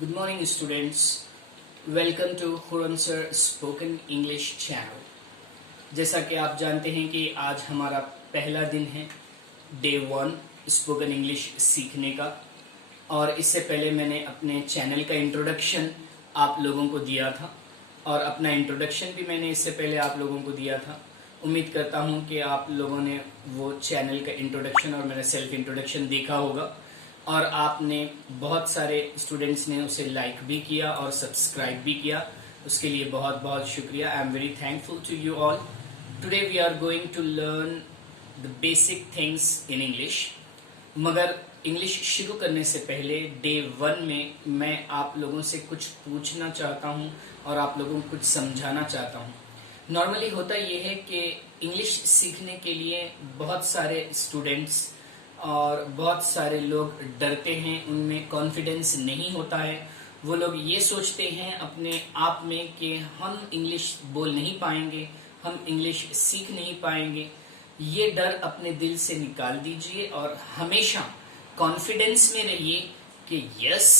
Good morning students. Welcome to Huron Sir Spoken English channel. जैसा कि आप जानते हैं कि आज हमारा पहला दिन है डे 1 स्पोकन इंग्लिश सीखने का। और इससे पहले मैंने अपने चैनल का इंट्रोडक्शन आप लोगों को दिया था और अपना इंट्रोडक्शन भी मैंने इससे पहले आप लोगों को दिया था। उम्मीद करता हूं कि आप लोगों ने वो चैनल का इंट्रोडक्शन और मेरा सेल्फ इंट्रोडक्शन देखा होगा और आपने बहुत सारे स्टूडेंट्स ने उसे लाइक भी किया और सब्सक्राइब भी किया। उसके लिए बहुत बहुत शुक्रिया। I am very thankful to you all. Today we are going to learn the basic things in English. मगर इंग्लिश शुरू करने से पहले डे 1 में मैं आप लोगों से कुछ पूछना चाहता हूं और आप लोगों को कुछ समझाना चाहता हूं। नॉर्मली होता ये है कि इंग्लिश सीखने के लिए बहुत सारे स्टूडेंट्स और बहुत सारे लोग डरते हैं, उनमें कॉन्फिडेंस नहीं होता है। वो लोग ये सोचते हैं अपने आप में कि हम इंग्लिश बोल नहीं पाएंगे, हम इंग्लिश सीख नहीं पाएंगे। ये डर अपने दिल से निकाल दीजिए और हमेशा कॉन्फिडेंस में रहिए कि yes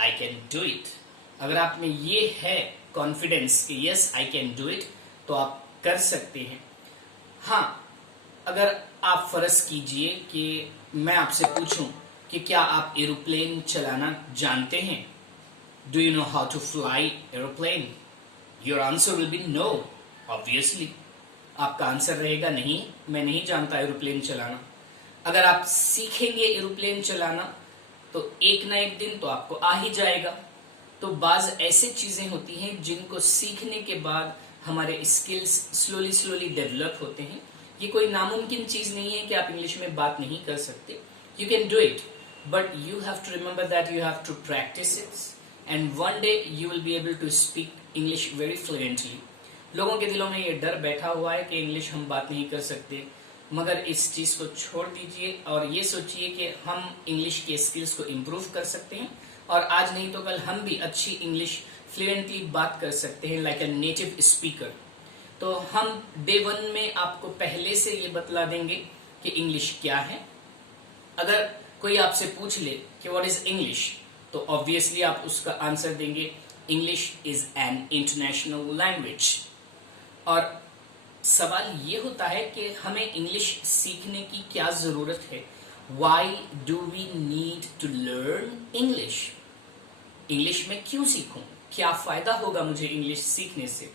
I can do it. अगर आप में ये है कॉन्फिडेंस कि yes I can do it तो आप कर सकते हैं। हाँ, अगर आप फर्ज कीजिए कि मैं आपसे पूछूं कि क्या आप एरोप्लेन चलाना जानते हैं? Do you know how to fly aeroplane? Your answer will be no, obviously. आपका आंसर रहेगा नहीं, मैं नहीं जानता एरोप्लेन चलाना। अगर आप सीखेंगे एरोप्लेन चलाना तो एक ना एक दिन तो आपको आ ही जाएगा। तो बाज ऐसी चीजें होती हैं जिनको सीखने के बाद हमारे स्किल्स स्लोली डेवलप होते हैं। ये कोई नामुमकिन चीज नहीं है कि आप इंग्लिश में बात नहीं कर सकते। You can do it, but you have to remember that you have to practise it and one day you will be able to speak English very fluently. लोगों के दिलों में ये डर बैठा हुआ है कि इंग्लिश हम बात नहीं कर सकते, मगर इस चीज को छोड़ दीजिए और ये सोचिए कि हम इंग्लिश के स्किल्स को इम्प्रूव कर सकते हैं और आज नहीं तो कल हम भी अच्छी इंग्लिश फ्लुएंटली बात कर सकते हैं लाइक अ नेटिव स्पीकर। तो हम डे 1 में आपको पहले से ये बतला देंगे कि इंग्लिश क्या है। अगर कोई आपसे पूछ ले कि व्हाट इज इंग्लिश, तो ऑब्वियसली आप उसका आंसर देंगे English is an international language. और सवाल ये होता है कि हमें इंग्लिश सीखने की क्या जरूरत है? Why do we need to learn English? English में क्यों सीखूं? क्या फायदा होगा मुझे इंग्लिश सीखने से?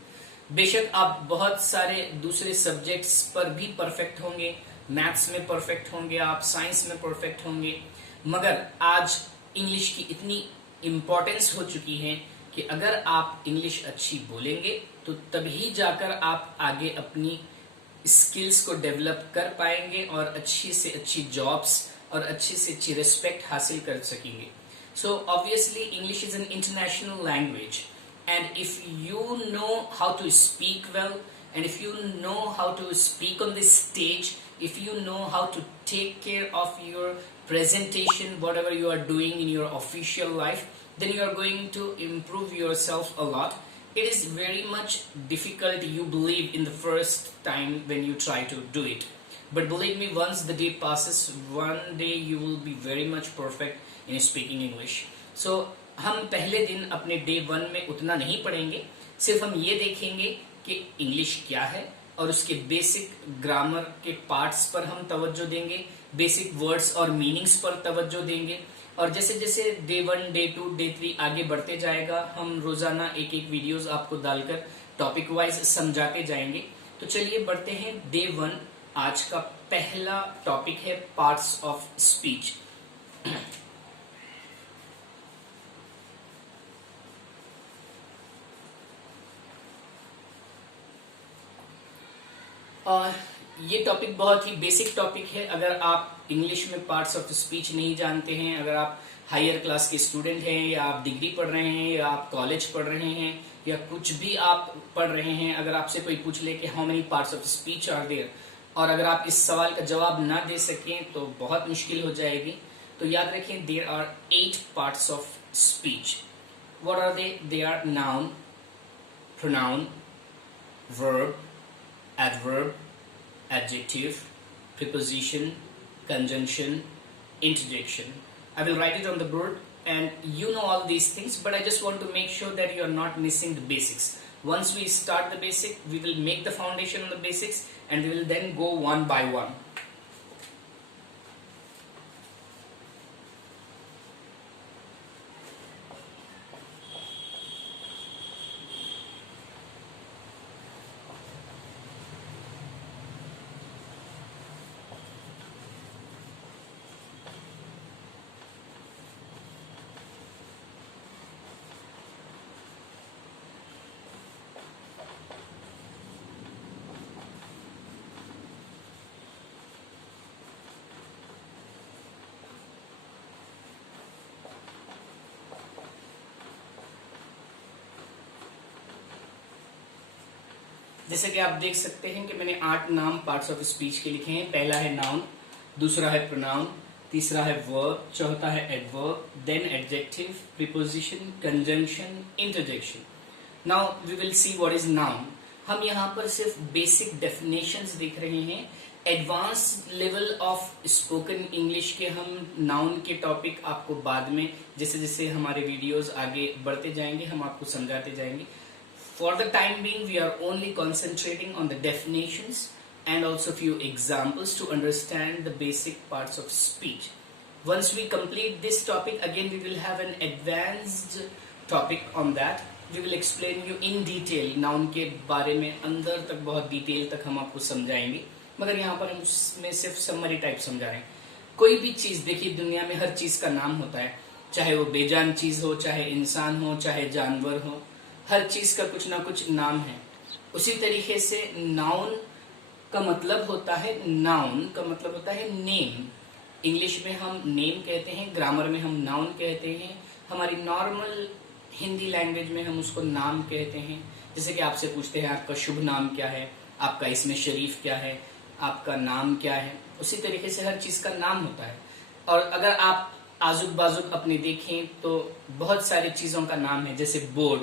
बेशक आप बहुत सारे दूसरे सब्जेक्ट्स पर भी परफेक्ट होंगे, मैथ्स में परफेक्ट होंगे, आप साइंस में परफेक्ट होंगे, मगर आज इंग्लिश की इतनी इम्पोर्टेंस हो चुकी है कि अगर आप इंग्लिश अच्छी बोलेंगे तो तभी जाकर आप आगे अपनी स्किल्स को डेवलप कर पाएंगे और अच्छी से अच्छी जॉब्स और अच्छी से अच्छी रिस्पेक्ट हासिल कर सकेंगे। So obviously English is an international language, and if you know how to speak well, and if you know how to speak on the stage, if you know how to take care of your presentation, whatever you are doing in your official life, then you are going to improve yourself a lot. It is very much difficult, you believe, in the first time when you try to do it, but believe me, once the day passes, one day you will be very much perfect in speaking English. So हम पहले दिन अपने day 1 में उतना नहीं पढ़ेंगे, सिर्फ हम ये देखेंगे कि इंग्लिश क्या है और उसके बेसिक ग्रामर के पार्ट्स पर हम तवज्जो देंगे, बेसिक वर्ड्स और मीनिंग्स पर तवज्जो देंगे। और जैसे जैसे डे 1, डे 2, डे 3 आगे बढ़ते जाएगा, हम रोजाना एक एक वीडियोस आपको डालकर टॉपिक वाइज समझाते जाएंगे। तो चलिए बढ़ते हैं डे 1। आज का पहला टॉपिक है पार्ट्स ऑफ स्पीच। ये टॉपिक बहुत ही बेसिक टॉपिक है। अगर आप इंग्लिश में पार्ट्स ऑफ स्पीच नहीं जानते हैं, अगर आप हायर क्लास के स्टूडेंट हैं या आप डिग्री पढ़ रहे हैं या आप कॉलेज पढ़ रहे हैं या कुछ भी आप पढ़ रहे हैं, अगर आपसे कोई पूछ ले कि how many parts of speech are there, और अगर आप इस सवाल का जवाब ना दे सकें तो बहुत मुश्किल हो जाएगी। तो याद रखें, there are 8 parts of speech. What are they? They are noun, pronoun, verb, adverb, adjective, preposition, conjunction, interjection. I will write it on the board and you know all these things, but I just want to make sure that you are not missing the basics. Once we start the basic, we will make the foundation on the basics, and we will then go one by one. जैसे कि आप देख सकते हैं कि मैंने 8 नाम parts of speech के लिखे हैं। पहला है नाउन, दूसरा है प्रोनाउन, तीसरा है वर्ब, चौथा है adverb, then adjective, preposition, conjunction, interjection. Now we will see what is noun. हम यहाँ पर सिर्फ बेसिक डेफिनेशंस देख रहे हैं। Advance level of spoken English के हम नाउन के टॉपिक आपको बाद में, जैसे जैसे हमारे वीडियोस आगे बढ़ते जाएंगे, हम आपको समझाते जाएंगे। For the time being, we are only concentrating on the definitions and also few examples to understand the basic parts of speech. Once we complete this topic, again we will have an advanced topic on that. We will explain you in detail. Noun के बारे में अंदर तक बहुत detail तक हम आपको समझाएंगे, मगर यहाँ पर हम उसमें सिर्फ समरी टाइप समझा रहे हैं। कोई भी चीज देखिए, दुनिया में हर चीज का नाम होता है, चाहे वो बेजान चीज हो, चाहे इंसान हो, चाहे जानवर हो, हर चीज का कुछ ना कुछ नाम है। उसी तरीके से नाउन का मतलब होता है, नाउन का मतलब होता है नेम। इंग्लिश में हम नेम कहते हैं, ग्रामर में हम नाउन कहते हैं, हमारी नॉर्मल हिंदी लैंग्वेज में हम उसको नाम कहते हैं। जैसे कि आपसे पूछते हैं आपका शुभ नाम क्या है, आपका इसमें शरीफ क्या है, आपका नाम क्या है, उसी तरीके से हर चीज का नाम होता है। और अगर आप आजुक बाजुक अपने देखें तो बहुत सारी चीजों का नाम है। जैसे बोर्ड,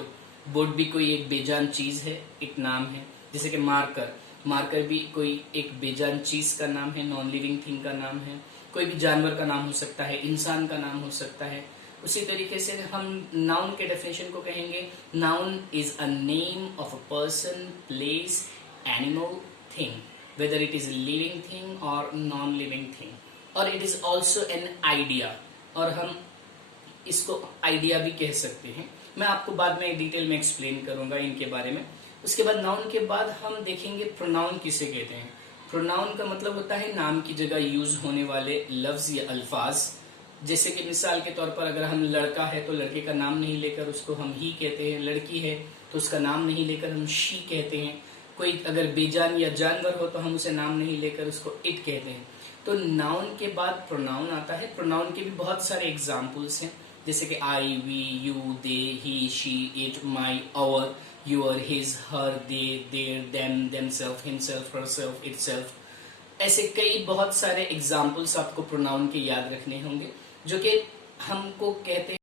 बोर्ड भी कोई एक बेजान चीज है, एक नाम है। जैसे कि मार्कर, मार्कर भी कोई एक बेजान चीज का नाम है, नॉन लिविंग थिंग का नाम है। कोई भी जानवर का नाम हो सकता है, इंसान का नाम हो सकता है। उसी तरीके से हम नाउन के डेफिनेशन को कहेंगे, noun is a name of a person, place, animal, thing, whether it is living thing और नॉन लिविंग थिंग। और it is also an idea, और हम इसको आइडिया भी कह सकते हैं। मैं आपको बाद में डिटेल में एक्सप्लेन करूंगा इनके बारे में। उसके बाद नाउन के बाद हम देखेंगे प्रोनाउन किसे कहते हैं। प्रोनाउन का मतलब होता है नाम की जगह यूज होने वाले लफ्ज या अल्फाज। जैसे कि मिसाल के तौर पर अगर हम लड़का है तो लड़के का नाम नहीं लेकर उसको हम ही कहते हैं, लड़की है तो उसका नाम नहीं लेकर हम शी कहते हैं। कोई अगर बेजान या जानवर हो तो हम उसे नाम नहीं लेकर उसको इट कहते हैं। तो नाउन के बाद प्रोनाउन आता है। प्रोनाउन के भी बहुत सारे एग्जाम्पल्स हैं, जैसे कि I, we, you, they, he, she, it, my, our, your, his, her, they, their, them, themselves, himself, herself, itself. ऐसे कई बहुत सारे एग्जाम्पल्स आपको प्रोनाउन के याद रखने होंगे, जो कि हमको कहते हैं